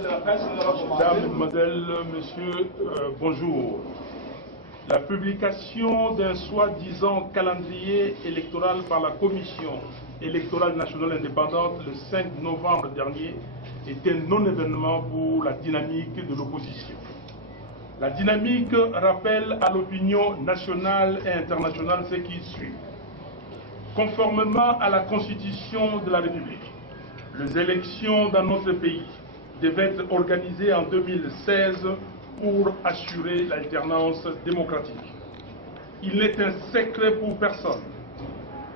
Mesdames, Mademoiselles, Messieurs, bonjour. La publication d'un soi-disant calendrier électoral par la Commission électorale nationale indépendante le 5 novembre dernier est un non-événement pour la dynamique de l'opposition. La dynamique rappelle à l'opinion nationale et internationale ce qui suit. Conformément à la Constitution de la République, les élections dans notre pays devaient être organisées en 2016 pour assurer l'alternance démocratique. Il n'est un secret pour personne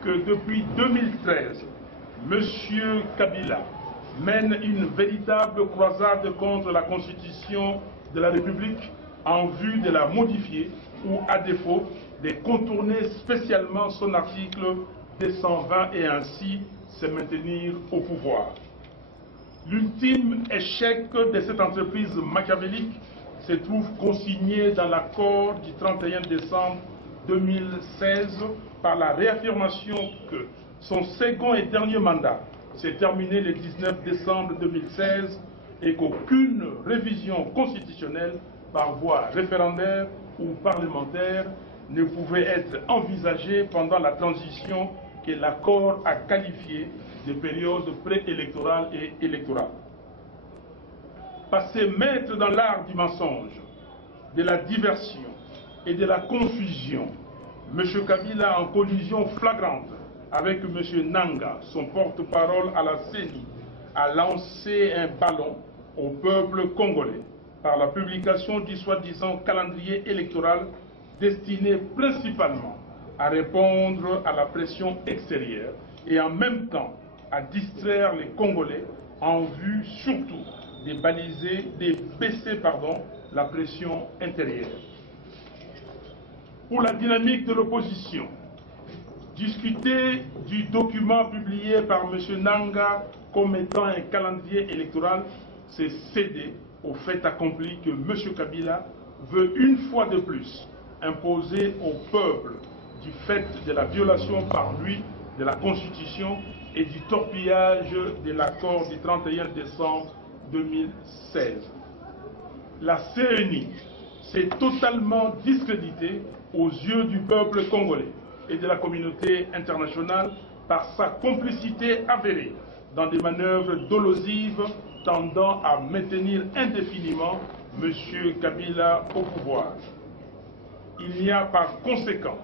que depuis 2013, M. Kabila mène une véritable croisade contre la Constitution de la République en vue de la modifier ou, à défaut, de contourner spécialement son article 220 et ainsi se maintenir au pouvoir. L'ultime échec de cette entreprise machiavélique se trouve consigné dans l'accord du 31 décembre 2016 par la réaffirmation que son second et dernier mandat s'est terminé le 19 décembre 2016 et qu'aucune révision constitutionnelle par voie référendaire ou parlementaire ne pouvait être envisagée pendant la transition que l'accord a qualifiée de période préélectorale et électorale. Passé maître dans l'art du mensonge, de la diversion et de la confusion, M. Kabila, en collusion flagrante avec M. Nanga, son porte-parole à la CENI, a lancé un ballon au peuple congolais par la publication du soi-disant calendrier électoral destiné principalement à répondre à la pression extérieure et en même temps à distraire les Congolais en vue surtout de baisser la pression intérieure. Pour la dynamique de l'opposition, discuter du document publié par M. Nanga comme étant un calendrier électoral, c'est céder au fait accompli que M. Kabila veut une fois de plus imposer au peuple du fait de la violation par lui de la Constitution et du torpillage de l'accord du 31 décembre 2016. La CENI s'est totalement discréditée aux yeux du peuple congolais et de la communauté internationale par sa complicité avérée dans des manœuvres dolosives tendant à maintenir indéfiniment M. Kabila au pouvoir. Il n'y a par conséquent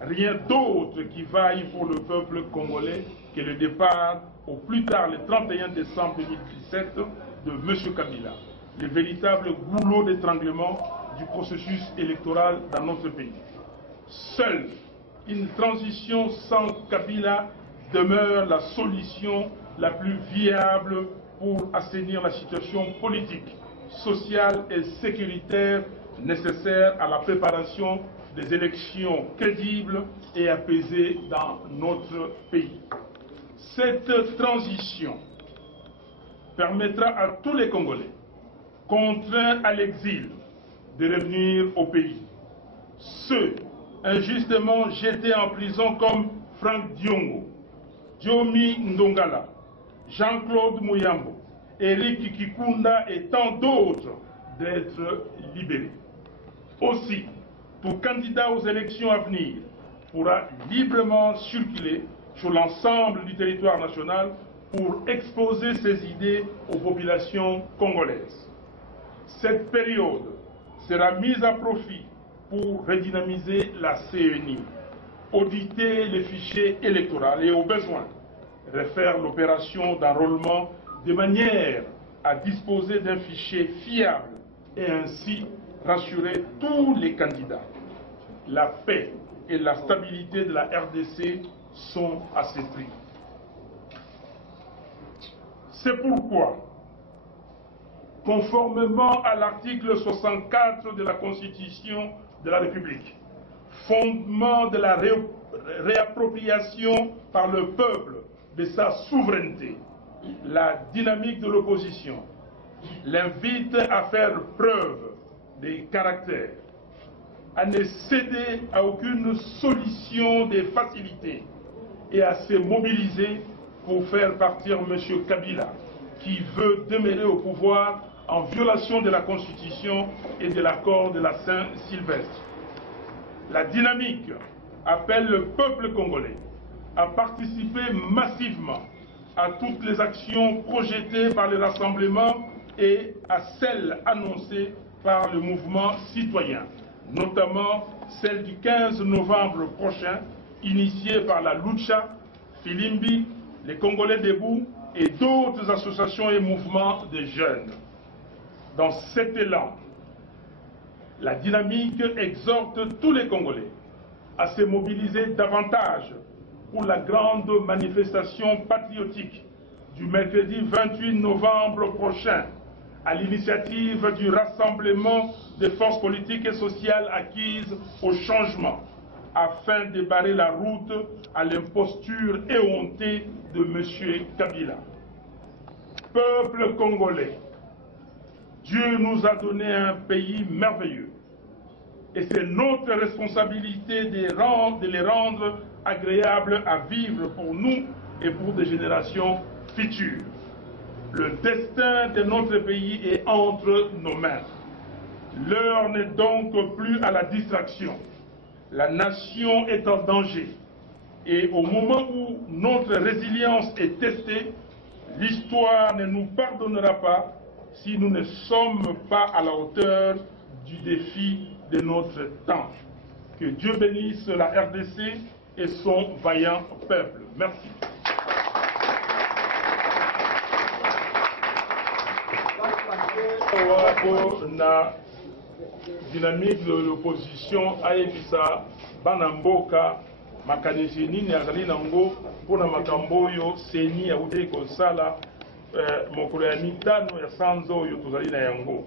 rien d'autre qui vaille pour le peuple congolais que le départ, au plus tard le 31 décembre 2017, de M. Kabila, le véritable goulot d'étranglement du processus électoral dans notre pays. Seule une transition sans Kabila demeure la solution la plus viable pour assainir la situation politique, sociale et sécuritaire nécessaire à la préparation des élections crédibles et apaisées dans notre pays. Cette transition permettra à tous les Congolais contraints à l'exil de revenir au pays. Ceux injustement jetés en prison comme Franck Diongo, Diomi Ndongala, Jean-Claude Mouyambo, Eric Kikunda et tant d'autres d'être libérés. Aussi, tout candidat aux élections à venir pourra librement circuler sur l'ensemble du territoire national pour exposer ses idées aux populations congolaises. Cette période sera mise à profit pour redynamiser la CENI, auditer les fichiers électoraux et au besoin refaire l'opération d'enrôlement de manière à disposer d'un fichier fiable et ainsi rassurer tous les candidats. La paix et la stabilité de la RDC sont à ce prix. C'est pourquoi, conformément à l'article 64 de la Constitution de la République, fondement de la réappropriation par le peuple de sa souveraineté, la dynamique de l'opposition l'invite à faire preuve de caractère, à ne céder à aucune solution de facilité et à se mobiliser pour faire partir M. Kabila, qui veut demeurer au pouvoir en violation de la Constitution et de l'accord de la Saint-Sylvestre. La dynamique appelle le peuple congolais à participer massivement à toutes les actions projetées par le rassemblement et à celles annoncées par le mouvement citoyen, notamment celle du 15 novembre prochain, initiée par la Lucha, Filimbi, les Congolais debout et d'autres associations et mouvements de jeunes. Dans cet élan, la dynamique exhorte tous les Congolais à se mobiliser davantage pour la grande manifestation patriotique du mercredi 28 novembre prochain, à l'initiative du rassemblement des forces politiques et sociales acquises au changement, afin de barrer la route à l'imposture éhontée de M. Kabila. Peuple congolais, Dieu nous a donné un pays merveilleux et c'est notre responsabilité de les rendre agréables à vivre pour nous et pour des générations futures. Le destin de notre pays est entre nos mains. L'heure n'est donc plus à la distraction. La nation est en danger. Et au moment où notre résilience est testée, l'histoire ne nous pardonnera pas si nous ne sommes pas à la hauteur du défi de notre temps. Que Dieu bénisse la RDC et son vaillant peuple. Merci. Na dynamique de l'opposition ayebisa bana mboka makanisi nini azali nango mpona makambo oyo seni awuteli kosala mokolo ya mitano ya sanza oyo tozali na yango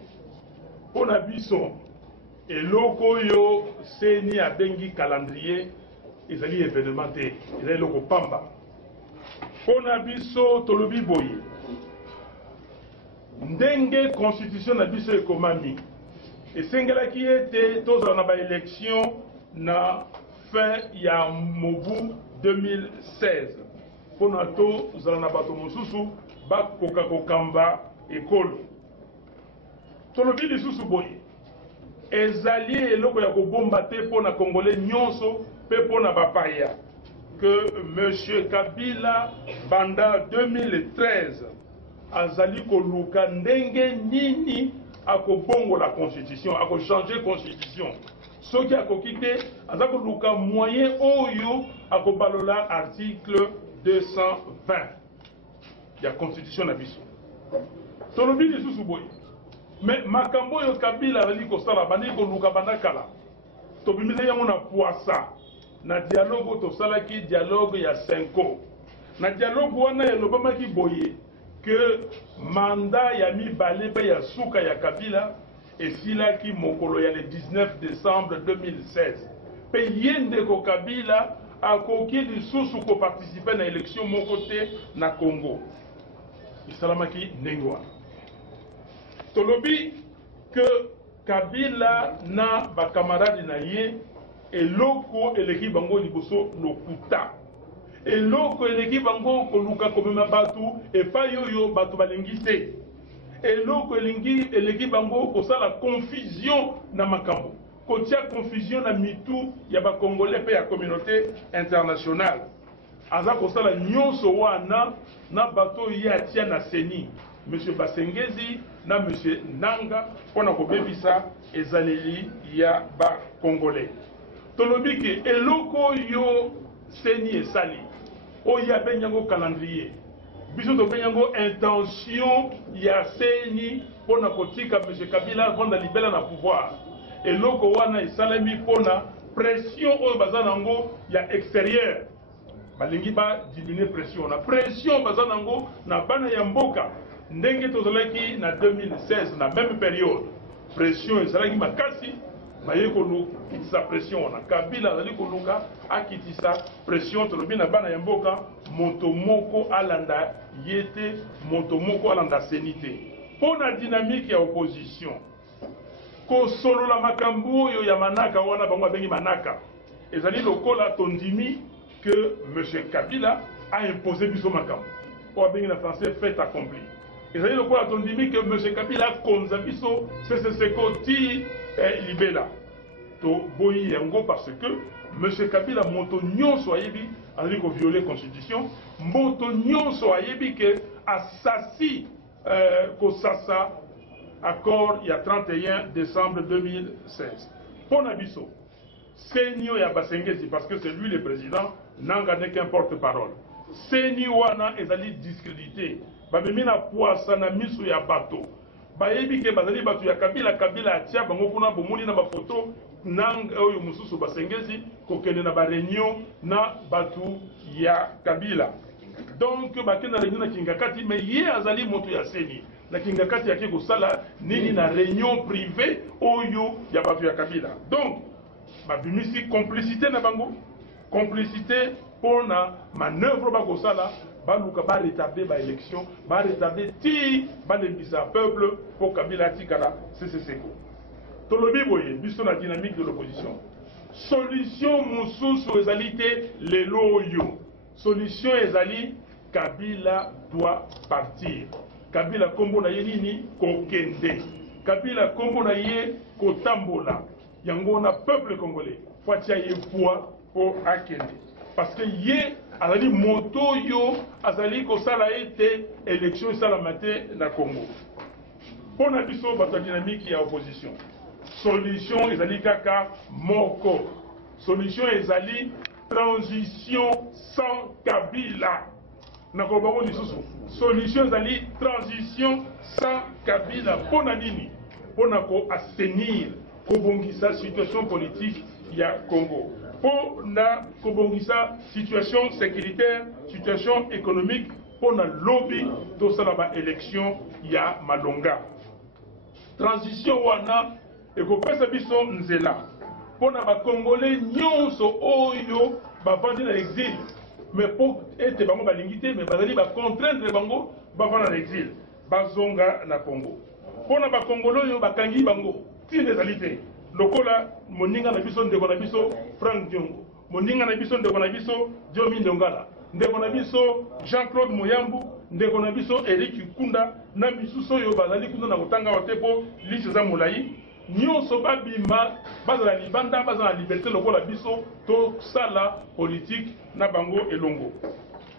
mpona biso eloko oyo seni abengi calendrier ezali événement te ezali eloko pamba mpona biso tolobi boye ndenge constitution na biso ekomami esengelaki ete tozala na baélection na fin ya mobu 2016 mpona tozala na bato mosusu bakoka kokamba ekolo tolobi lisusu boye ezali eloko ya kobomba te mpona congolais nyonso mpe mpona bapaya que M. Kabila banda 2013 azali koluka ndenge nini akobongola constitution akochange constitution soki akoki te aza koluka moyen oyo akobalola article 220 ya constitution na biso tolobi lisusu boye me makambo oyo Kabila azali kosala bandiki koluka banda kala tobimisi yango na poisa na dialogue tosalaki dialogue ya 5 na dialogue wana elobamaki boye que mandat ya mibale mpe ya suka ya Kabila esilaki mokolo ya le 19 décembre 2016 mpe ye ndeko Kabila akoki lisusu koparticipe na élection moko te na Congo esalamaki ndenge wana tolobi que Kabila na bakamaradi na ye eloko eleki bango liboso lokuta eloko eleki bango koluka komema batu epai oyo batu balingi te eloko eleki bango kosala confusion na makambo kotia confusion na mitu ya bakongolais mpe ya communauté internationale aza kosala nyonso wana na bato oyo ye atia na seni M. Basengezi na M. Nanga mpona kobebisa ezaleli ya bakongolais tolobi ke eloko oyo seni esali oyo abengi yango calendrier biso tobengi yango intention ya seni mpona kotika M. Kabila avanda libela na pouvoir eloko wana esalemi mpona pression oyo baza nango ya extérieur balingi badimine pression na pression baza nango na bana ya mboka ndenge tozalaki na 2016 na même période pression ezalaki makasi baye kolukitisa pression wana Kabila azali koluka akitisa pression tolobi na bana ya mboka moto moko alanda ye te moto moko alanda seni te mpona dynamique ya opposition kosolola makambo oyo ya manaka wana bango abengi manaka ezali lokola tondimi que M. Kabila a imposé biso makambo oyo abengi na français fait accompli ezali lokola tondimi ke M. Kabila akonza biso seseseko ti libela toboyi yango parce que M. Kabila moto nyonso ayebi azali kovioler constitution, moto nyonso ayebi ke asasi kosasa accord il y a 31 décembre 2016 pona biso Senio ya Basengezi, parce que c'est lui le président, Nanga n'est qu'un porte-parole. Seni wana ezali discrédité. Babemi na poasa na misu ya bato. Bayebi ke bazali bato ya Kabila, Kabila atia bango kuna bomoni na ba photo nanga oyo mususu Basengezi kokende na ba réunion na bato ya Kabila. Donc bakena réunion na Kingakati, mais ye azali moto ya Seni. Na Kingakati yake kosala nini na réunion privée oyo ya bato ya Kabila. Donc babimisi complicité na bango, complicité pour na manœuvre bakosala baluka ba retarder ba élection, ba retarder ti ba lebisa peuple pour Kabila tikala seseseko. Tolobi boye biso na dynamique de l'opposition. Solution mususu ezali te lelo oyo. Solution ezali Kabila doit partir. Kabila kombo na ye nini kokende. Kabila kombo na ye kotambola. Yango na peuple congolais fatia ye poids pour akende parce que ye azali moto yo azali kosala ete élection esala mate na Congo pona biso bato dynamique ya opposition solution ezali kaka moko solution ezali transition sans Kabila na kobango lisusu solution ezali transition sans Kabila pona nini pona ko assainir kobongisa situation politique ya Congo pour na kobongisa situation sécuritaire, situation économique pour na lobby to sala ba élection ya Malonga. Transition wana ekopesa biso nzela pour na ba congolais nyonso oyo bavandi na exil mais pour ete bango balingité mais bazali ba contraindre bango bavanda na exil bazonga na Congo. Pour na ba congolais oyo bakangi bango tine ezalite lokola moninga na biso ndeko na biso Frank Diongo, moninga na biso ndeko na biso Diomi Ndongala, ndeko na biso Jean-Claude Moyambu, ndeko na biso Eric Kunda na misusu oyo bazali kuna na kotanga watepo liste za molai nyonso babima bazala libanda bazala liberté lokola biso to sala politique na bango elongo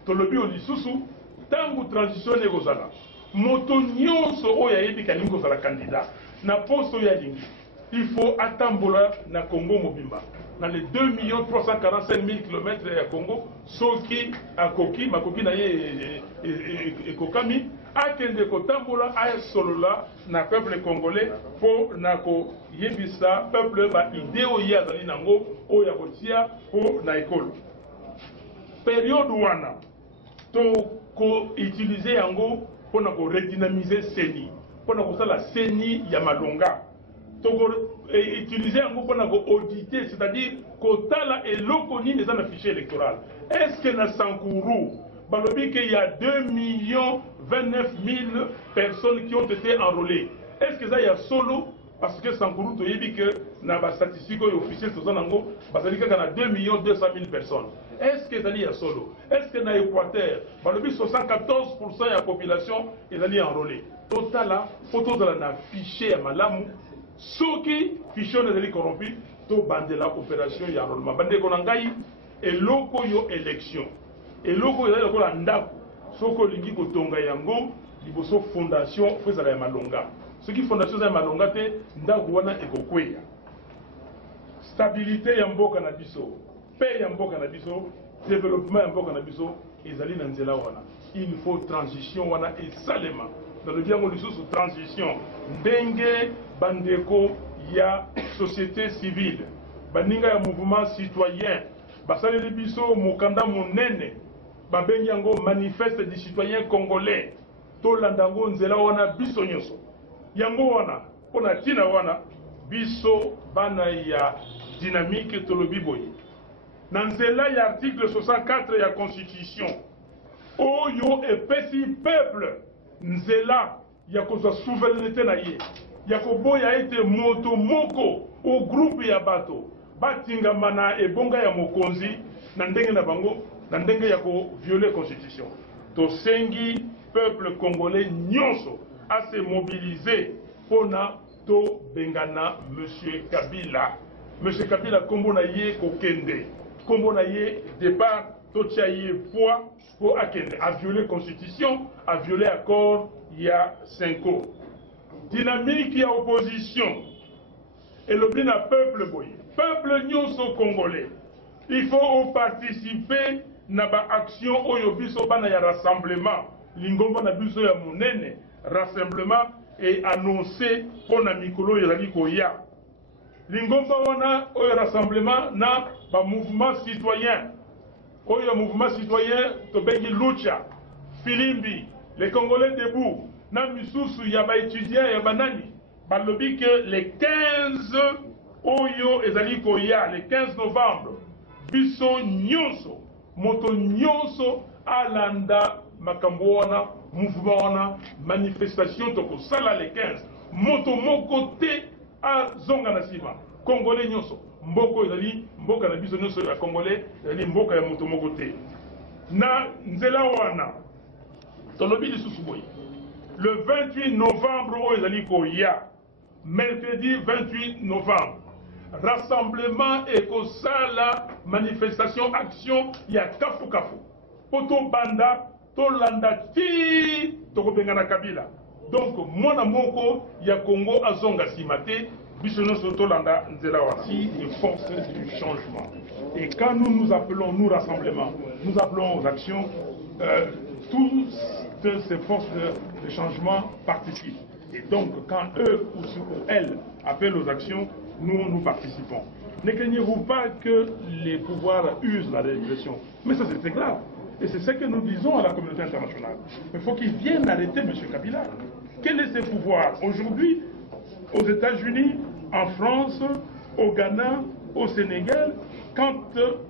tolobi olisusu tangu transition ekozala moto nyonso oyo ayebi kalingi kozala candidat na poste oyo alingi il faut attendre na Congo mobimba dans les 2 345 000 km ya Congo soki akoki makoki na ye ekokami akende kotambola solola na peuple congolais pour na ko yebisa peuple ba idée oyo azali nango oyo akotia po na ekolo période wana to ko utiliser yango pour na ko redynamiser Seni pour na ko sala Seni ya Malonga utiliser un groupe pour auditer, c'est-à-dire qu'au-tala et l'oconi des fichier électoral. Est-ce que dans Sankourou, il y a 2 029 000 personnes qui ont été enrôlées? Est-ce que ça y a solo? Parce que Sankourou, tu as dit que dans les statistiques officielles, il y a 2 200 000 personnes. Est-ce que ça y a solo? Est-ce que dans l'Équateur, 74% de la population est enrôlée? Total, photo de la fichier à Malamu. Soki fichier n'est corrompu, to bandela opération ya enrôlement. Bande konangai et loko yo élection. Et loko yo loko la ndako. Soko lingi kotonga yango liboso fondation fezala ya Malonga. Ce qui fondation ya Malonga te ndako wana ekokweya. Stabilité ya mboka na biso, paix ya mboka na biso, développement ya mboka na biso ezali na nzela wana. Il faut transition wana et salema. Dans le dialogue sous transition ndenge bandeko ya société civile baninga ya mouvement citoyen basaleli biso mokanda monene babengi yango manifeste des citoyens congolais tolanda ngo nzela wana biso nyonso yango wana pona tina wana biso bana ya dynamique tolobi boye na nzela ya article 64 ya constitution oyo epesi peuple nzela ya kozwa souveraineté na ye ya koboya ete moto moko o groupe ya bato batingama na ebonga ya mokonzi na ndenge na bango na ndenge ya ko violer constitution tosengi peuple congolais nyonso à se mobiliser pour to bengana M. Kabila. M. Kabila kombo na ye kokende, kombo na ye départ to tchaye poids pour akende, a violé la constitution, a violé l'accord il y a 5 ans. Dynamique il y a opposition. Et le bien à peuple boye, peuple nyonso congolais. Il faut participer na ba action oyo biso bana ya rassemblement. Lingomba na biso ya munene rassemblement et annoncé pour na mikolo yali koya. Lingomba wana oyo rassemblement na ba mouvement citoyen. Oyo mouvement citoyen to bengi lucha, Filimbi, les Congolais debout, na misusu ya ba étudiants ya banani. Balobi que les 15 oyo ezali koya, les 15 novembre, biso nyonso, moto nyonso alanda makambo wana, mouvement wana, manifestation toko sala les 15. Moto moko te a zonga na sima. Congolais nyonso, mboko ezali mboka na biso nyonso ya Congolais, ezali mboka ya moto moko te. Na nzela wana, tolobi lisusu boye. Le 28 novembre oyo ezali koya, mercredi 28 novembre, rassemblement et la manifestation action ya kafu kafu poto banda to landa ti to bengana Kabila. Donc mona moko ya Congo azonga simate biso nyonso to landa nzela wana. Si les forces du changement, et quand nous appelons nous rassemblement, nous appelons aux actions, toutes ces forces de changement participent. Et donc, quand eux ou elles appellent aux actions, nous participons. Ne craignez-vous pas que les pouvoirs usent la répression? Mais ça, c'est grave. Et c'est ce que nous disons à la communauté internationale. Il faut qu'ils viennent arrêter M. Kabila. Quel est ce pouvoir? Aujourd'hui, aux États-Unis, en France, au Ghana, au Sénégal, quand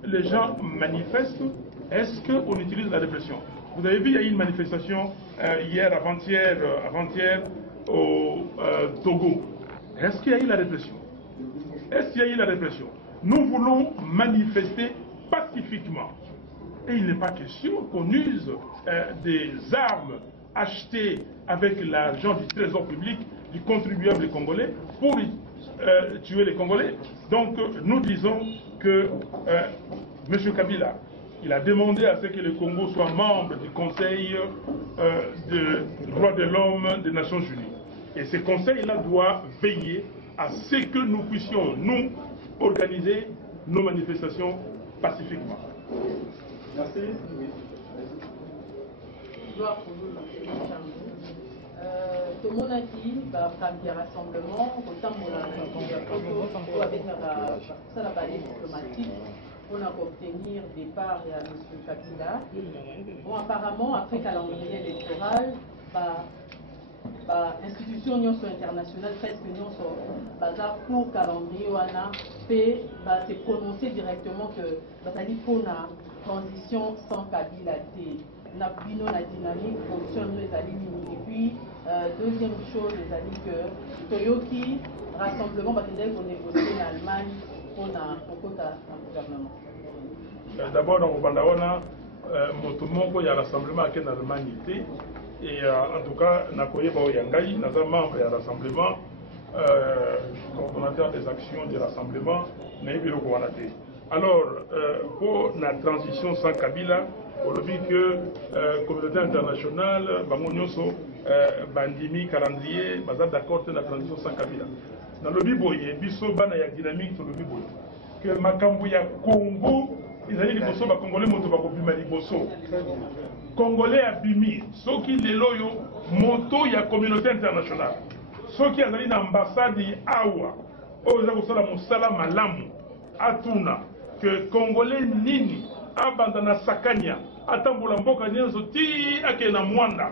les gens manifestent, est-ce qu'on utilise la répression? Vous avez vu, il y a eu une manifestation hier, avant-hier, au Togo. Est-ce qu'il y a eu la répression? Est-ce qu'il y a eu la répression? Nous voulons manifester pacifiquement. Et il n'est pas question qu'on use des armes achetées avec l'argent du trésor public du contribuable congolais pour tuer les Congolais. Donc nous disons que M. Kabila, il a demandé à ce que le Congo soit membre du Conseil des droits de l'homme des Nations Unies. Et ce conseil-là doit veiller à ce que nous puissions, nous, organiser nos manifestations pacifiquement. Merci. Tout le monde a dit, premier rassemblement, autant avec la balai diplomatique, on a obtenir départ à M. Kabila. Bon, apparemment, après calendrier électoral, institution internationale presque bazar pour calendrier wana peut se prononcer directement que bazali pour la transition sans Kabila t na bino la dynamique fonction les alignes. Et puis deuxième chose les amis que Toyoki rassemblement va qu'on négocier en Allemagne pour la gouvernement. D'abord dans Bandawana moto moko ya rassemblement en Allemagne. Et en tout cas, Nakoye Baoyangai, nous sommes membres du rassemblement, coordonnateur des actions du rassemblement, alors, pour la transition sans Kabila, on dit que la communauté internationale, Bandimi, calendrier, d'accord sur la transition sans Kabila. Dans le Biboye, Bisso, Bana, il y a dynamique sur le Biboye. Que Makambouya Congo, ils ont dit que les Congolais sont Congolais abimi, ceux qui les loyaux, moto y a communauté internationale. Ceux qui ont une ambassade Awa, Ozakusala Moussala Malamu, Atuna, que Congolais Nini, Abandana Sakanya, Atambula Mboka Nyenzo, Ti Akena Mwanda,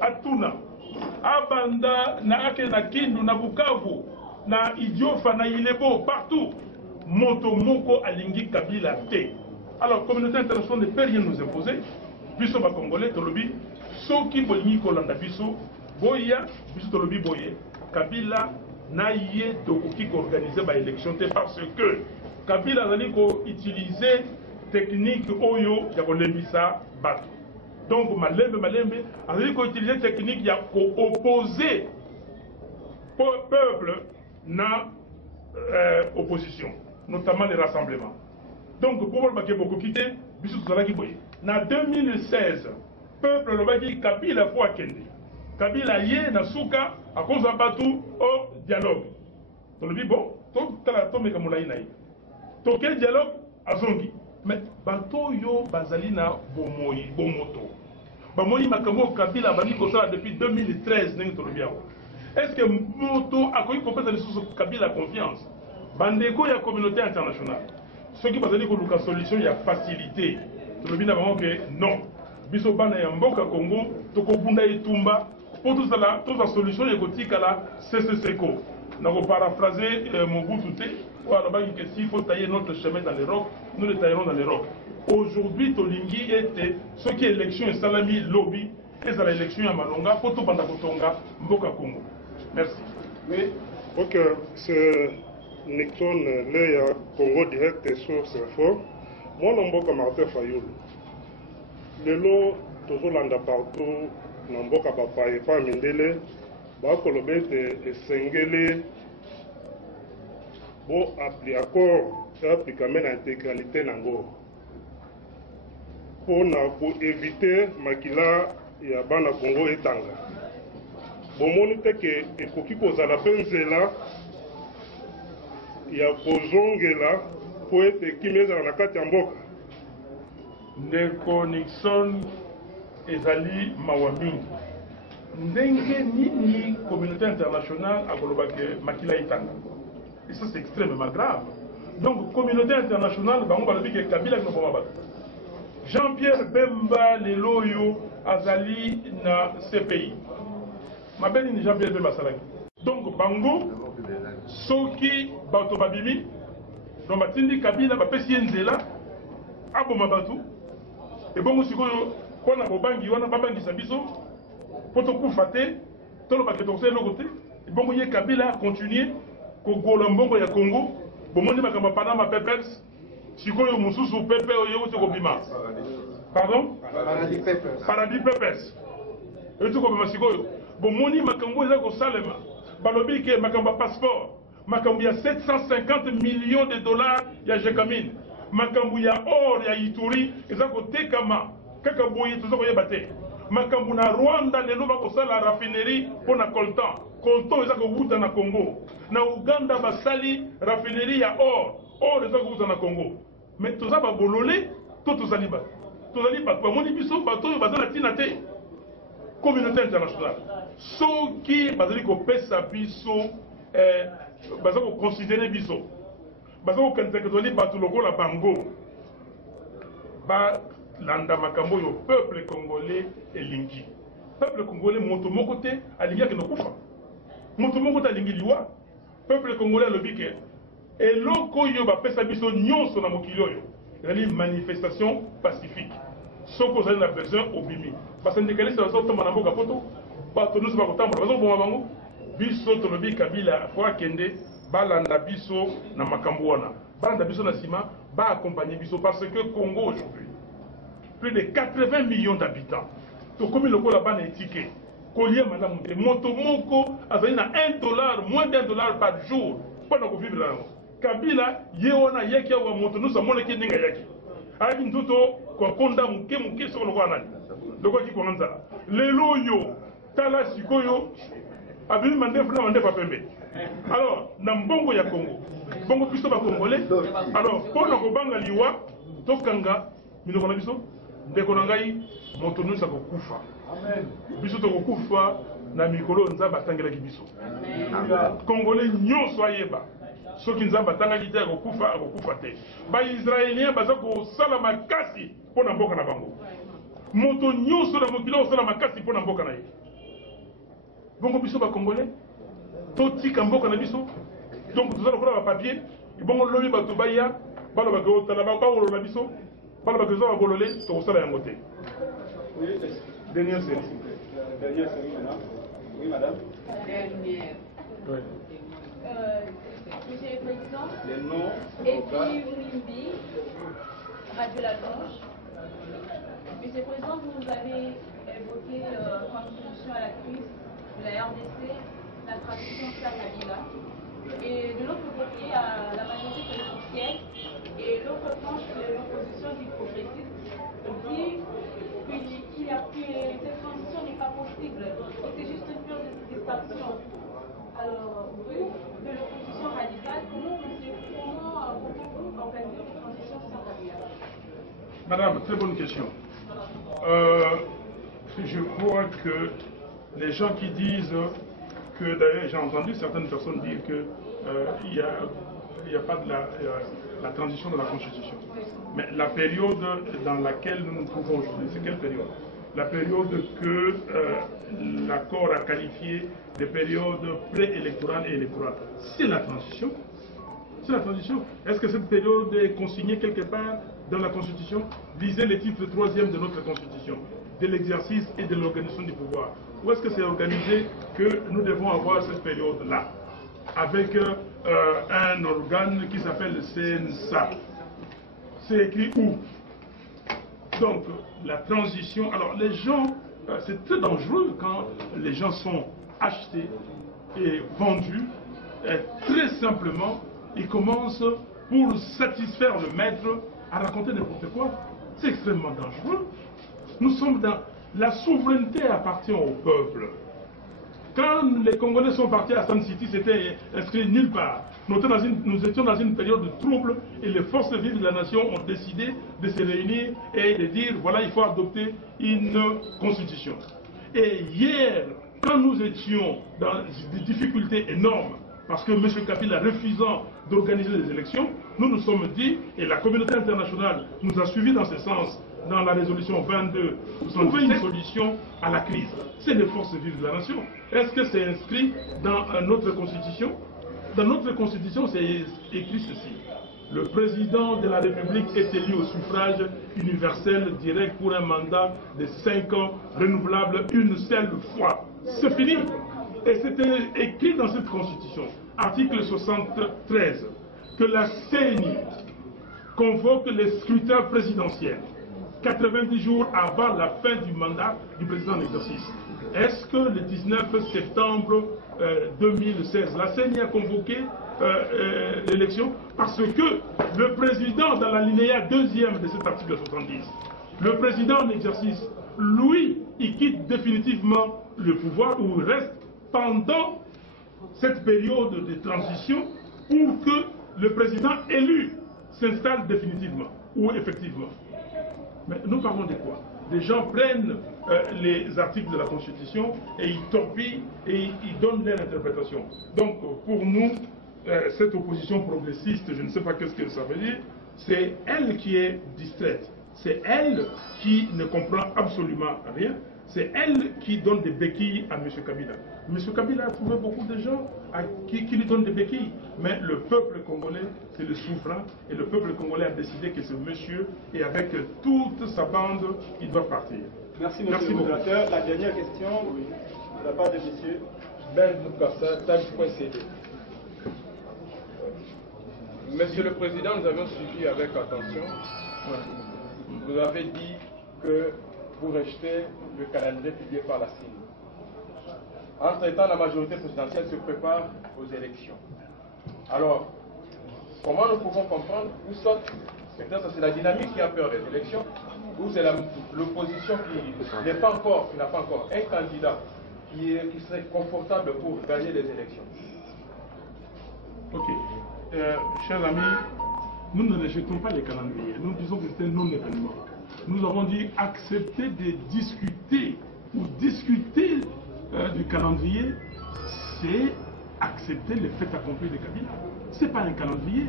Atuna, Abanda na Akena Kindu, na Bukavu, na Idiofa, na Ilebo, partout. Moto Moko Alingi Kabila T. Alors, la communauté internationale ne peut rien nous imposer. Biso ba Congolais tolobi soki bolingi kolanda biso boya biso tolobi boye Kabila na ye tokoki organiser ba élection te parce que Kabila azali ko utiliser technique oyo ya kolembisa bato Donc, Malembe, on a utilisé technique, il y a opposé peuple na opposition, notamment les rassemblements. Donc, pour le baquet beaucoup quitté, bisous tout ça qui boye. En 2016, peuple le baquet Kabila fois Kende. Kabila yé na souka à cause de batou au dialogue. Donc le bon, tout la tombe comme on a inaï. Donc quel dialogue à Zongi. Mais bateau yo bazalina bomoyi bomoto. Bamoyi makambo Kabila bani kosa depuis 2013 n'est tout le bien. Est-ce que moto a connu compétence sur Kabila confiance? Bandeko ya communauté internationale. Ceux qui pensent que la solution il y a facilité. Tout le bien avant que non. Biso bana ya mboka Congo, toko bunda etumba. Pour toute la solution, il y a la CCCCO. Nous allons paraphraser Mobutu Te. S'il faut tailler notre chemin dans les rocs, nous le taillerons dans les rocs. Aujourd'hui, Tolingi était ce qui est élection et Salami lobby, et c'est l'élection à Malonga, Poto Bandakotonga, Mboka Congo. Merci. Oui. Ok, c'est Nixon, le Congo Direct et Source Info. Moi, je suis Martin Fayoul. Le lot, toujours l'anda partout. Namboka papa et pas mindele bakolobe esengeli bo appli accord appliquer na intégralité nango pour éviter makila ya bana Congo etanga bomoni te ke ekoki kozala mpe nzela ya kozongela po ete kimi ezala na kati ya mboka ndeko Nixon ezali mawaming ndenge nini communauté internationale akolobake makila itanga et ça c'est extrêmement grave. Donc communauté internationale bango balobi ke Kabila kino boma bato Jean-Pierre Bemba lelo yo azali na CPI mabeli ni Jean-Pierre Bemba salaki donc bango soki bato babimi donc batindi Kabila bapesi nzela aboma bato et bongo sikoyo pona bobangi wana babangisa biso po tokufa te tolobake tokosala eloko te bongo ye Kabila continuer kogola mbongo ya Congo bomoni makambo ya Panama Papers sikoyo mosusu pepe oyo euti kobima pardon Paradis Papers euti kobima sikoyo bomoni makambo eza kosalema balobi ke makambo ya passeport makambo ya 750 millions de dollars ya Jekamine makambo ya or ya Ituri eza kotekama kaka boye toza koyeba te makambo na Rwanda lelo bakosala raffinerie mpona coltan eza kowuta na Congo na Uganda basali raffinerie ya or eza kowuta na Congo mais toza babolole to tozali bato bamoni biso bato oyo baza na ntina te communauté internationale soki bazali kopesa biso baza koconsidere biso baza kokanisa tozali bato lokola bango landa makambo yo peuple congolais elingi peuple congolais moto moko te alingi akende kufa moto moko te alingi liwa peuple congolais alobi ke eloko oyo bapesa biso nyonso na mokili oyo ezali manifestation pacifique soko ozali na besoin obimi basyndicaliste bazotomba na mboka poto bato nyonso bakotambola bazoboma bango biso tolobi Kabila fo akende balanda biso na makambo wana balanda biso na nsima baakompagne biso parce que Congo aujourd'hui plus de 80 millions d'habitants. To comme le cola ban étiqué. Kolia madame te moto moko azali na $1, moins d'$1 par jour. Pendant que vivre là. Kabila yewana yeki wa moto nous sommes moneki ninga yaki. Abi ndoto kwa konda muke so lokwa nani. Lokwa ki konza. Lelo yo tala sikoyo abi mande pa pembe. Alors na mbongo ya Congo. Bongo biso ba congolais. Alors pona ko banga liwa tokanga minoko na biso ndeko na ngai moto nyonso akokufa biso tokokufa na mikolo nzambe atangelaki biso congolais nyonso ayeba soki nzambe atangaki te akokufa te baisraélien baza kosala makasi mpo na mboka na bango moto nyonso na mokili akosala makasi mpo na mboka na ye bongo biso bacongolais totika mboka na biso donc toza lokola bapapier bongo lobi bato baya balobaka otala bawolola biso parle que ça va voler, tu vas la montée. Oui, dernière série. Dernière série maintenant. Oui, madame. Dernière. Oui. Monsieur le Président. Les noms. Et puis Wimbi, Radio La Blanche. Monsieur le Président, vous avez évoqué contribution à la crise de la RDC, la transition vers Kabila. Et de l'autre côté, à la majorité présidentielle et l'autre tranche de l'opposition du progressiste dit que cette transition n'est pas possible, que c'est juste une pure distraction. Alors, vous, de l'opposition radicale, comment comptez-vous organiser une transition sans Kabila? Madame, très bonne question. Je crois que les gens qui disent que, d'ailleurs j'ai entendu certaines personnes dire qu'il n'y a pas de la transition de la Constitution. Mais la période dans laquelle nous nous trouvons aujourd'hui, c'est quelle période? La période que l'accord a qualifiée de période préélectorale et électorale. C'est la transition. C'est la transition. Est-ce que cette période est consignée quelque part dans la Constitution? Lisez le titre 3e de notre Constitution, de l'exercice et de l'organisation du pouvoir. Où est-ce que c'est organisé que nous devons avoir cette période-là? Avec un organe qui s'appelle le CNSA. C'est écrit où? Donc, la transition. Alors, les gens, c'est très dangereux quand les gens sont achetés et vendus. Et très simplement, ils commencent, pour satisfaire le maître, à raconter n'importe quoi. C'est extrêmement dangereux. Nous sommes dans... La souveraineté appartient au peuple. Quand les Congolais sont partis à Sun City, c'était inscrit nulle part. Nous étions dans une période de trouble et les forces vives de la nation ont décidé de se réunir et de dire, voilà, il faut adopter une constitution. Et hier, quand nous étions dans des difficultés énormes, parce que M. Kabila refusant d'organiser des élections, nous nous sommes dit, et la communauté internationale nous a suivis dans ce sens, dans la résolution 22, nous avons trouvé une solution à la crise. C'est les forces vives de la nation. Est-ce que c'est inscrit dans notre constitution? Dans notre constitution, c'est écrit ceci. Le président de la République est élu au suffrage universel direct pour un mandat de 5 ans, renouvelable une seule fois. C'est fini. Et c'était écrit dans cette constitution, article 73, que la CENI convoque les scrutins présidentiels 90 jours avant la fin du mandat du président en exercice. Est-ce que le 19 septembre 2016, la CENI a convoqué l'élection? Parce que le président, dans l'alinéa 2e de cet article 70, le président en exercice, lui, il quitte définitivement le pouvoir ou il reste pendant cette période de transition pour que le président élu s'installe définitivement ou effectivement. Mais nous parlons de quoi? Les gens prennent les articles de la Constitution et ils torpillent et ils donnent leur interprétation. Donc pour nous, cette opposition progressiste, je ne sais pas qu'est-ce que ça veut dire, c'est elle qui est distraite. C'est elle qui ne comprend absolument rien. C'est elle qui donne des béquilles à M. Kabila. M. Kabila a trouvé beaucoup de gens qui lui donnent des béquilles. Mais le peuple congolais, c'est le souverain. Et le peuple congolais a décidé que ce monsieur, et avec toute sa bande, il doit partir. Merci, monsieur le modérateur. La dernière question, de la part de monsieur Ben Moukassa, Time.cd. Monsieur le Président, nous avons suivi avec attention. Vous avez dit que vous rejetez le calendrier publié par la CENI. Entre-temps, la majorité présidentielle se prépare aux élections. Alors, comment nous pouvons comprendre où sortent, peut-être c'est la dynamique qui a peur des élections, ou c'est l'opposition qui n'a pas encore un candidat qui serait confortable pour gagner les élections? Ok. Chers amis, nous ne rejetons pas les calendriers. Nous disons que c'est un non-événement. Nous avons dit accepter de discuter ou discuter du calendrier, c'est accepter le fait accompli de Kabila. Ce n'est pas un calendrier.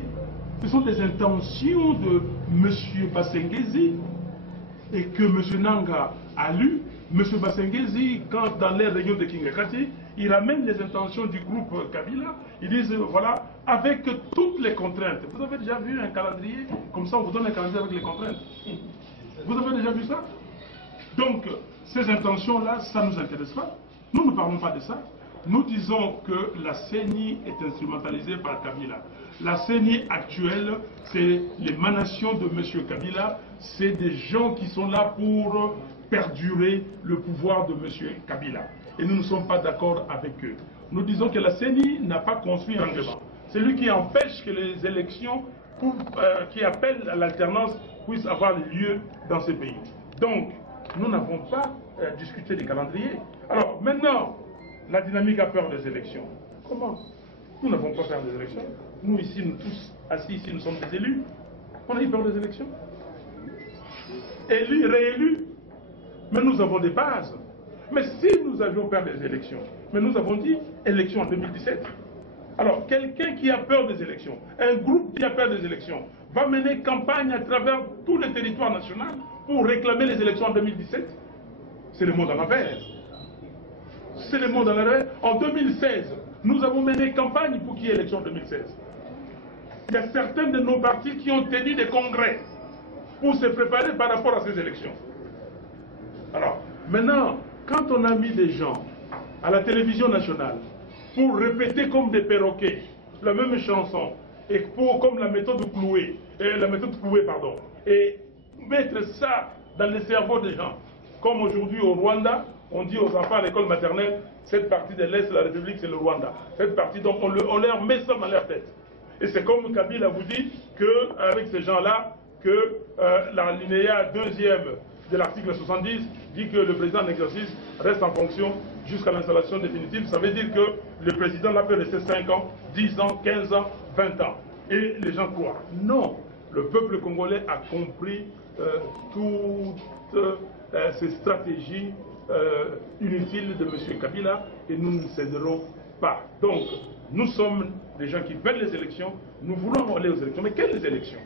Ce sont des intentions de M. Bassengezi et que M. Nanga a lu. M. Bassengezi, quand dans les réunions de Kingakati, il ramène les intentions du groupe Kabila. Ils disent, voilà, avec toutes les contraintes. Vous avez déjà vu un calendrier? Comme ça, on vous donne un calendrier avec les contraintes. Vous avez déjà vu ça? Donc, ces intentions-là, ça ne nous intéresse pas. Nous ne parlons pas de ça. Nous disons que la CENI est instrumentalisée par Kabila. La CENI actuelle, c'est l'émanation de M. Kabila c'est des gens qui sont là pour perdurer le pouvoir de M. Kabila. Et nous ne sommes pas d'accord avec eux. Nous disons que la CENI n'a pas construit un règlement. C'est lui qui empêche que les élections, qui appellent à l'alternance, puissent avoir lieu dans ces pays. Donc, nous n'avons pas discuté des calendriers. Alors, maintenant, la dynamique a peur des élections. Comment? Nous n'avons pas peur des élections. Nous, ici, nous tous assis ici, nous sommes des élus. On a eu peur des élections. Élus, réélus. Mais nous avons des bases. Mais si nous avions peur des élections, mais nous avons dit élections en 2017. Alors, quelqu'un qui a peur des élections, un groupe qui a peur des élections, va mener campagne à travers tout le territoire national pour réclamer les élections en 2017. C'est le monde en l'envers. C'est le monde en l'envers. En 2016, nous avons mené campagne pour qu'il y ait élection en 2016. Il y a certains de nos partis qui ont tenu des congrès pour se préparer par rapport à ces élections. Alors, maintenant, quand on a mis des gens à la télévision nationale pour répéter comme des perroquets la même chanson, et pour, comme la méthode Cloué, et mettre ça dans le cerveau des gens, comme aujourd'hui au Rwanda, on dit aux enfants à l'école maternelle, cette partie de l'Est de la République, c'est le Rwanda. Cette partie, donc on leur met ça dans leur tête. Et c'est comme Kabila vous dit qu'avec ces gens-là, que l'alinéa 2e de l'article 70 dit que le président en exercice reste en fonction jusqu'à l'installation définitive. Ça veut dire que le président là peut rester 5 ans, 10 ans, 15 ans, 20 ans. Et les gens croient. Non, le peuple congolais a compris toutes ces stratégies inutiles de M. Kabila et nous ne céderons pas. Donc, nous sommes des gens qui veulent les élections, nous voulons aller aux élections. Mais quelles élections?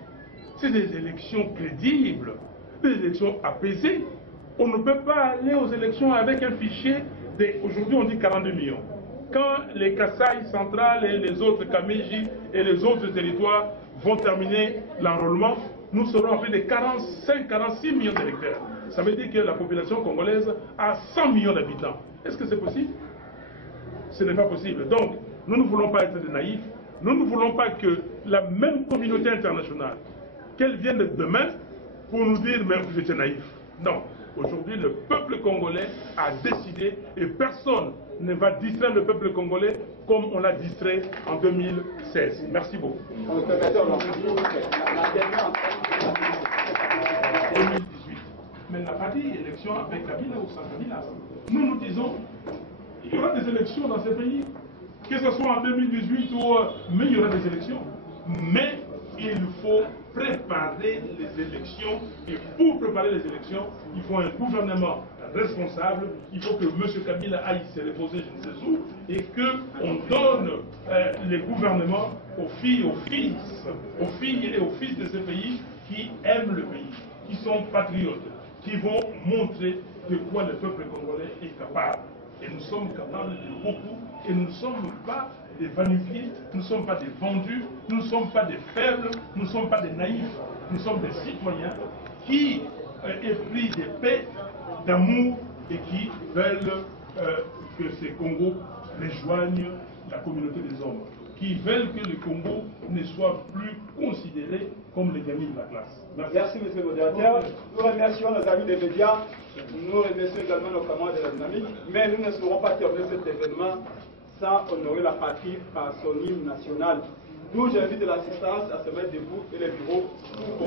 C'est des élections crédibles, des élections apaisées. On ne peut pas aller aux élections avec un fichier aujourd'hui on dit 42 millions. Quand les Kasaï centrales et les autres Kameji et les autres territoires vont terminer l'enrôlement, nous serons à plus de 45-46 millions d'électeurs. Ça veut dire que la population congolaise a 100 millions d'habitants. Est-ce que c'est possible? Ce n'est pas possible. Donc, nous ne voulons pas être des naïfs. Nous ne voulons pas que la même communauté internationale, qu'elle vienne demain pour nous dire mais vous étiez naïfs. Non. Aujourd'hui, le peuple congolais a décidé et personne ne va distraire le peuple congolais comme on l'a distrait en 2016. Merci beaucoup. 2018. Mais la partie élection avec Kabila ou sans Kabila, nous disons il y aura des élections dans ce pays, que ce soit en 2018 ou mais il y aura des élections. Mais il faut préparer les élections et pour préparer les élections, il faut un gouvernement responsable, il faut que M. Kabila aille se reposer je ne sais où et qu'on donne les gouvernements aux filles et aux fils de ce pays qui aiment le pays, qui sont patriotes, qui vont montrer de quoi le peuple congolais est capable. Et nous sommes capables de beaucoup et nous ne sommes pas des vanifiés, nous ne sommes pas des vendus, nous ne sommes pas des faibles, nous ne sommes pas des naïfs, nous sommes des citoyens qui épris de paix, d'amour et qui veulent que ces Congos rejoignent la communauté des hommes, qui veulent que le Congo ne soit plus considéré comme les gagnants de la classe. Merci, monsieur le modérateur. Nous remercions nos amis des médias, nous remercions également nos camarades de la dynamique, mais nous ne saurons pas terminer cet événement sans honorer la patrie par son hymne national. D'où j'invite l'assistance à se mettre debout et les bureaux pour